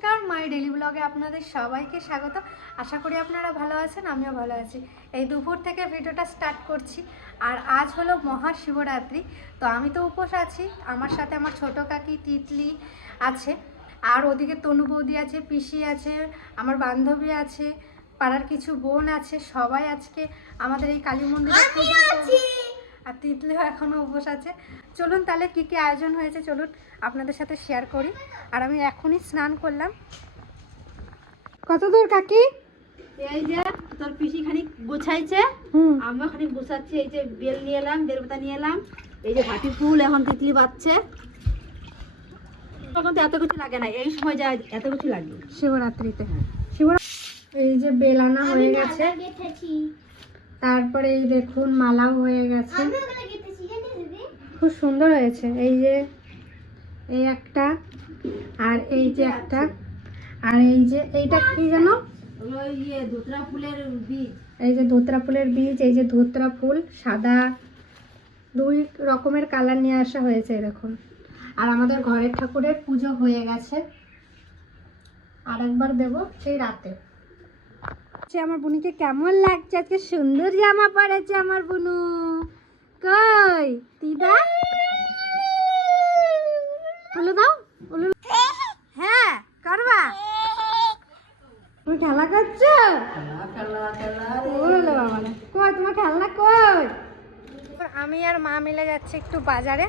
নমস্কার, মাই ডেলি ব্লগে আপনাদের সবাইকে স্বাগত। আশা করি আপনারা ভালো আছেন, আমিও ভালো আছি। এই দুপুর থেকে ভিডিওটা স্টার্ট করছি। আর আজ হলো মহাশিবরাত্রি, তো আমি তো উপোস আছি। আমার সাথে আমার ছোটো কাকি তিতলি আছে, আর ওদিকে তনু বৌদি আছে, পিসি আছে, আমার বান্ধবী আছে, পাড়ার কিছু বোন আছে। সবাই আজকে আমাদের এই কালী মন্দিরে পুজো করবে। আর তিতলিও এখনও উপোস আছে। চলুন তাহলে কী কী আয়োজন হয়েছে চলুন আপনাদের সাথে শেয়ার করি। আর আমি এখনই স্নান করলাম। কত দূর কাকি? এই যে তোর পিসি খানিক গোছাইছে, আমিও খানিক গোছাচ্ছি। এই যে বেল নিয়ে এলাম, বেলপাতা নিয়ে এলাম। এই যে ভাটি ফুল এখন তিতলি বাচ্ছে। তখন তো এত কিছু লাগে না, এই সময় যা এত কিছু লাগে শিবরাত্রিতে। এই যে বেল আনা হয়ে গেছে, তারপরে এই দেখুন মালাও হয়ে গেছে, খুব সুন্দর হয়েছে। এই যে এই একটা, আর এই যে একটা, আর এই যে এইটা কি জানো, ধুতরা ফুলের বীজ। এই যে ধুতরা ফুলের বীজ, এই যে ধুতরা ফুল সাদা, দুই রকমের কালার নিয়ে আসা হয়েছে দেখুন। আর আমাদের ঘরের ঠাকুরের পুজো হয়ে গেছে, আর একবার দেব সেই রাতে। আমার বুনুকে কেমন লাগছে? আজকে সুন্দর জামা পরেছে আমার বুনু। কই দিদা, উলু দাও, উলু। হ্যাঁ করবা? তুমি খেলা করছো? কই তোমার খেলনা কই? আমি আর মা মিলে যাচ্ছি একটু বাজারে,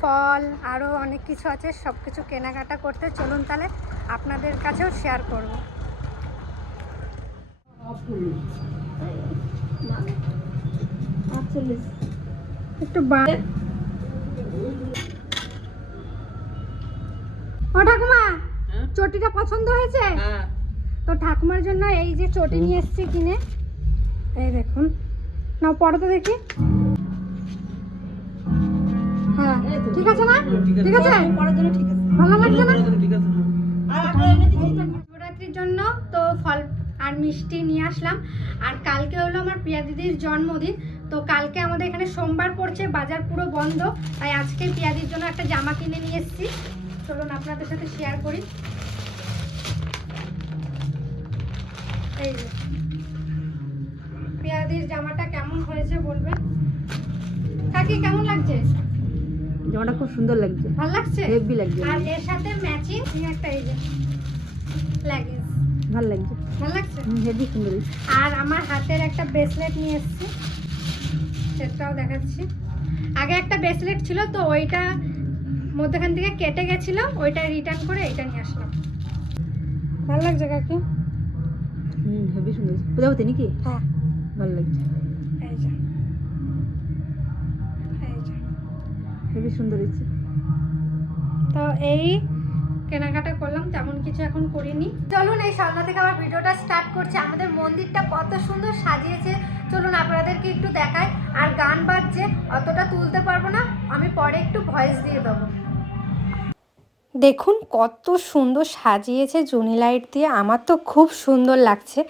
ফল আরও অনেক কিছু আছে, সব কিছু কেনাকাটা করতে। চলুন তাহলে আপনাদের কাছেও শেয়ার করব। একটু ও ঠাকুমা, চটিটা পছন্দ হয়েছে? তো ঠাকুমার জন্য এই যে চটি নিয়ে এসেছি কিনে। এই দেখুন, নাও পরো তো দেখি। হ্যাঁ ঠিক আছে না? ঠিক আছে, ভালো লাগছে না? শিবরাত্রির জন্য তো ফল আর মিষ্টি নিয়ে আসলাম। আর কালকে হলো আমার প্রিয়া দিদির জন্মদিন, তো কালকে আমাদের এখানে সোমবার পড়ছে, বাজার পুরো বন্ধ, তাই আজকে প্রিয়াদির জন্য একটা জামা কিনে নিয়ে এসেছি। চলুন আপনাদের সাথে শেয়ার করি। এই যে প্রিয়াদির জামাটা কেমন হয়েছে বলবেন। কাকি কেমন লাগছে? জামাটা খুব সুন্দর লাগছে, ভালো লাগছে, হেভি লাগছে। আর এর সাথে ম্যাচিং একটা এই যে লাগেজ, ভালো লাগছে, ভালো লাগছে, হেভি সুন্দর। আর আমার হাতের একটা ব্রেসলেট নিয়ে এসেছি, সেটাও দেখাচ্ছি। আগে একটা ব্রেসলেট ছিল, তো ওইটা মধ্যখান থেকে কেটে গেছিল, ওইটা রিটার্ন করে এইটা নিয়ে আসলাম। ভালো লাগছে কাকি? হেভি সুন্দর। প্রজাপতি নাকি? হ্যাঁ ভালো লাগছে, এই যে এই যে হেভি সুন্দর হয়েছে। তো এই কেনাকাটা করলাম, তেমন কিছু এখন করিনি। চলুন এই সন্ধ্যা থেকে আবার ভিডিওটা স্টার্ট করছি। আমাদের মন্দিরটা কত সুন্দর সাজিয়েছে, চলুন আপনাদেরকে একটু দেখাই। আর গান বাজছে, অতটা তুলতে পারবো না, আমি পরে একটু ভয়েস দিয়ে দেবো। দেখুন কত সুন্দর সাজিয়েছে জুনি লাইট দিয়ে, আমার তো খুব সুন্দর লাগছে।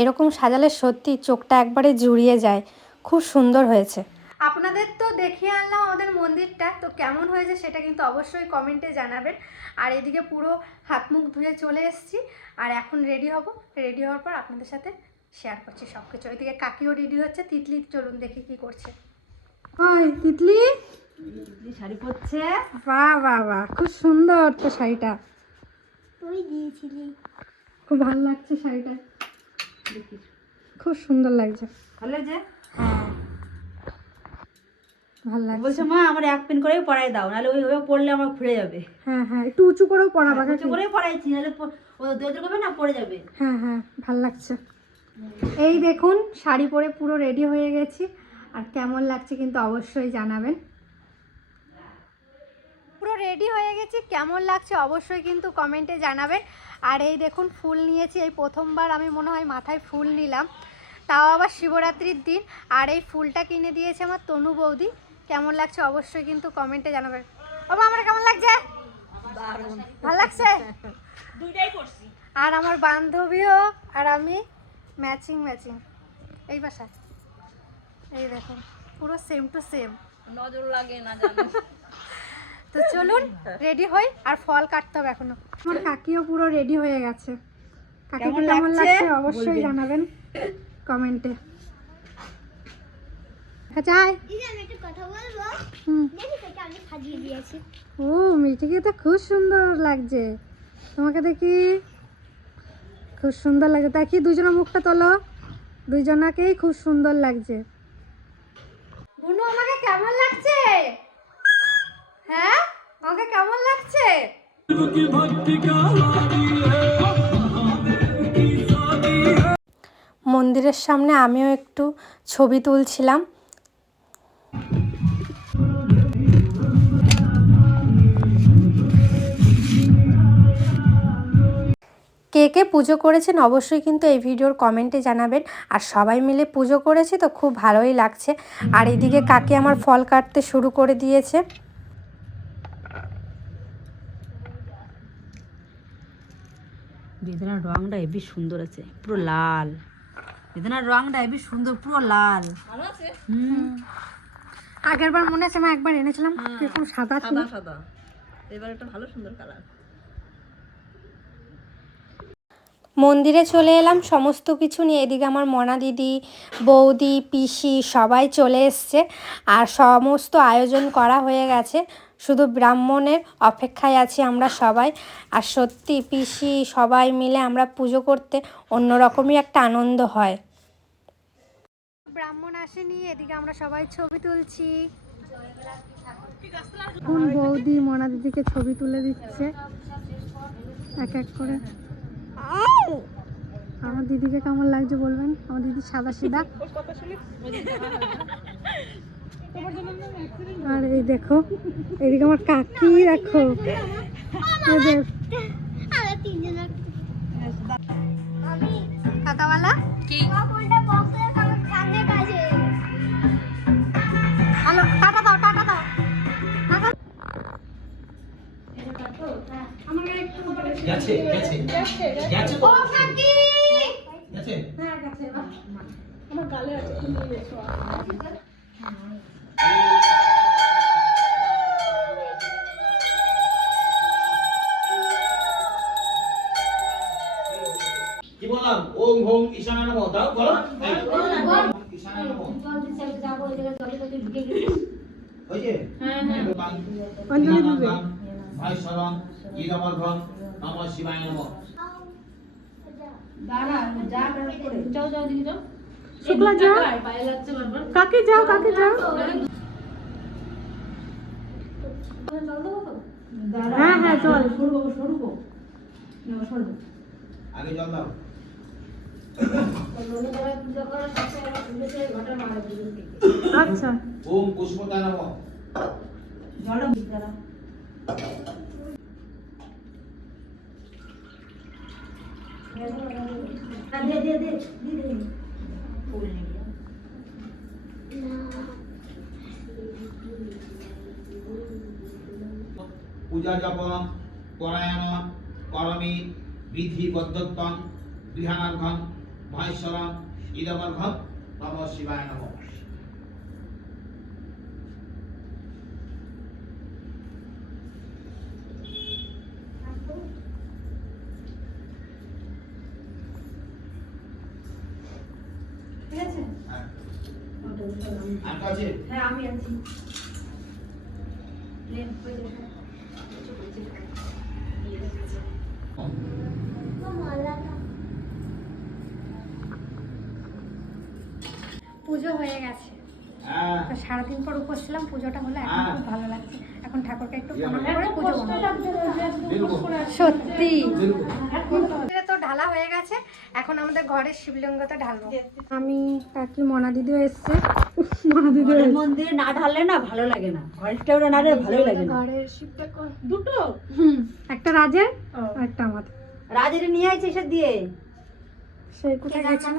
এরকম সাজালে সত্যি চোখটা একবারে জুড়িয়ে যায়, খুব সুন্দর হয়েছে। আপনাদের তো দেখিয়ে আনলাম আমাদের মন্দিরটা, তো কেমন হয়েছে সেটা কিন্তু অবশ্যই কমেন্টে জানাবেন। আর এদিকে পুরো হাত মুখ ধুয়ে চলে এসেছি, আর এখন রেডি হব। রেডি হওয়ার পর আপনাদের সাথে শেয়ার করছি সব কিছু। ওইদিকে কাকিও রেডি হচ্ছে, তিতলি চলুন দেখি কি করছে। ওই তিতলি শাড়ি পরছে, বাহ বাহ বাহ, খুব সুন্দর তো শাড়িটা, তুই দিয়েছিলি। খুব ভালো লাগছে শাড়িটা, খুব সুন্দর লাগছে। ভালো লাগছে? হ্যাঁ ভালো লাগছে। বলছে মা আমার এক পেন করেই পরাই দাও, নাহলে ওইভাবে পড়লে আমার ঘুরে যাবে। হ্যাঁ হ্যাঁ, একটু উঁচু করেও পরাবা। উঁচু করেই পরাইছি, নাহলে ও দৌড় করবে না, পড়ে যাবে। হ্যাঁ হ্যাঁ ভালো লাগছে। এই দেখুন শাড়ি পরে পুরো রেডি হয়ে গেছি, আর কেমন লাগছে কিন্তু অবশ্যই জানাবেন। পুরো রেডি হয়ে গেছি, কেমন লাগছে অবশ্যই কিন্তু কমেন্টে জানাবেন। আর এই দেখুন ফুল নিয়েছি, এই প্রথমবার আমি মনে হয় মাথায় ফুল নিলাম, তাও আবার শিবরাত্রির দিন। আর এই ফুলটা কিনে দিয়েছে আমার তনু বৌদি। কেমন লাগছে অবশ্যই কিন্তু কমেন্টে জানাবেন। বাবা আমার কেমন লাগছে? ভালো লাগছে, দুইটাই করছি। আর আমার বান্ধবীও আর আমি ম্যাচিং ম্যাচিং। এই বাসায় এই দেখুন পুরো সেম টু সেম, নজর লাগে না জানো। তো চলুন রেডি হই, আর ফল কাটতে হবে এখনো। আমার কাকিও পুরো রেডি হয়ে গেছে। কাকিকে কেমন লাগছে অবশ্যই জানাবেন কমেন্টে। যাই ও মিঠিকে তো খুব সুন্দর লাগছে, তোমাকে দেখি খুব সুন্দর লাগছে। তাই কি দুজনের মুখটা তোলো, দুইজনাকেই খুব সুন্দর লাগছে। বুনু আমাকে কেমন লাগছে? হ্যাঁ আমাকে কেমন লাগছে? মন্দিরের সামনে আমিও একটু ছবি তুলছিলাম। কে কে পুজো করেছেন অবশ্যই কিন্তু এই ভিডিওর কমেন্টে জানাবেন। আর সবাই মিলে পুজো করেছি তো খুব ভালোই লাগছে। আর এদিকে কাকি আমার ফল কাটতে শুরু করে দিয়েছে। বেদনার রংটা হেবি সুন্দর আছে, পুরো লাল। বেদনার রংটা হেবি সুন্দর, পুরো লাল। ভালো আছে। আগের বার মনে আছে মা একবার এনেছিলাম কিরকম সাদা ছিল। সাদা, এবার একটা ভালো সুন্দর কালার। মন্দিরে চলে এলাম সমস্ত কিছু নিয়ে। এদিকে আমার মনা দিদি, বৌদি, পিসি সবাই চলে এসছে। আর সমস্ত আয়োজন করা হয়ে গেছে, শুধু ব্রাহ্মণের অপেক্ষায় আছি আমরা সবাই। আর সত্যি পিসি সবাই মিলে আমরা পুজো করতে অন্যরকমই একটা আনন্দ হয়। ব্রাহ্মণ আসেনি, এদিকে আমরা সবাই ছবি তুলছি। বৌদি মনা দিদিকে ছবি তুলে দিচ্ছে এক এক করে। আমার দিদিকে কেমন লাগছে বলবেন? আমার দিদি সাদা সিধা। আর এই দেখো এইদিকে আমার কাকি, দেখো কাকাওয়ালা কি হ্যালো, টাটা দাও, টাটা দাও। গেছে গেছে গেছে তো গেছে আমার গালে আছে কি বললাম? ওম হোম ঈশানায় নমঃ দাও, বলো ঈশানায় নমঃ। ওই যে অঞ্জলি দিবে। ভাই শরণ ইদমর্ঘম নমঃ শিবায় নমঃ। শুক্লা যাও, কাকে যাও, কাকে যাও। হ্যাঁ হ্যাঁ চল। আগে জল দাও। আচ্ছা ওম পুষ্পতায় নমঃ। পূজা জপম পরায়ণ করমি বিধি বদ্ধত্বং গৃহানার্ঘম মহেশ্বরম ইদমর্ঘম নমঃ শিবায় নমঃ। ঠিক আছে। আর কাছে হ্যাঁ আমি আছি। পুজো হয়ে গেছে, তো সারাদিন পর উপোস ছিলাম, পুজোটা হলো, এখন খুব ভালো লাগছে। এখন ঠাকুরকে একটু প্রণাম করে পুজো বানাবো। সত্যি তো ঢালা হয়ে গেছে, এখন আমাদের ঘরের শিবলিঙ্গতে ঢালবো। আমি কাকি মনা দিদিও এসছে। মনা দিদি মন্দিরে না ঢাললে না ভালো লাগে না, ঘরের না ঢাললে ভালোই লাগে না। ঘরের শিবটা দুটো, একটা রাজের আর একটা আমার। রাজের নিয়ে আইছে সে দিয়ে। সেই কোথায় গেছে?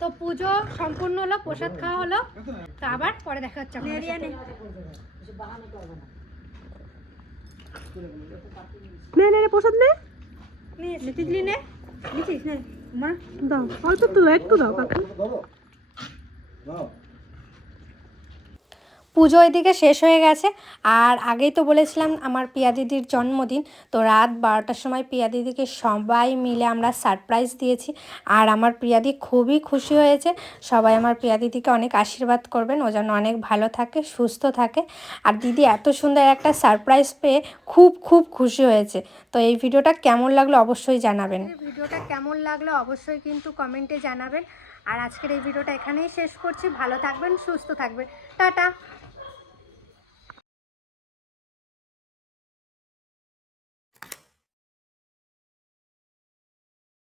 তো পুজো সম্পূর্ণ হলো, প্রসাদ খাওয়া হলো, তো আবার পরে দেখা হচ্ছে। নে নে প্রসাদ নে, তিতলি নে, নিচ্ছিস নে। মা দাও, অল্প তো একটু দাও কাকু। পুজো এদিকে শেষ হয়ে গেছে। আর আগেই তো বলেছিলাম আমার পিয়া দিদির জন্মদিন, তো রাত 12টার সময় পিয়া দিদিকে সবাই মিলে আমরা সারপ্রাইজ দিয়েছি। আর আমার প্রিয়াদি খুবই খুশি হয়েছে। সবাই আমার প্রিয়া দিদিকে অনেক আশীর্বাদ করবেন, ও যেন অনেক ভালো থাকে, সুস্থ থাকে। আর দিদি এত সুন্দর একটা সারপ্রাইজ পেয়ে খুব খুব খুশি হয়েছে। তো এই ভিডিওটা কেমন লাগলো অবশ্যই জানাবেন। ভিডিওটা কেমন লাগলো অবশ্যই কিন্তু কমেন্টে জানাবেন। আর আজকের এই ভিডিওটা এখানেই শেষ করছি। ভালো থাকবেন, সুস্থ থাকবেন, টাটা।